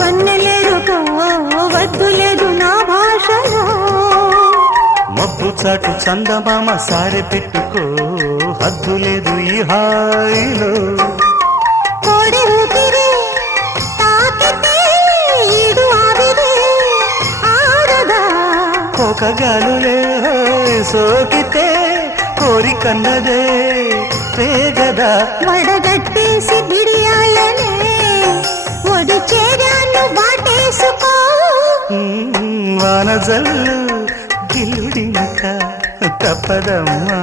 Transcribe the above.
వన్నెలేరుకో వద్దు లేదు నా భాషలో. మబ్బు చాటు చందమామ సారె పెట్టుకో హద్దు లేదు ఈ హాయిలో. కోడి ఊపిరి తాకితే ఈడు ఆవిరి ఆరదా. కోకగాలులే సోకితే కోరికన్నదే పేగదా. వడగట్టేసి బిడియాలనే ఒడి చేరాను వాటేసుకో. వానజల్లు గిల్లుడింక తప్పదమ్మా.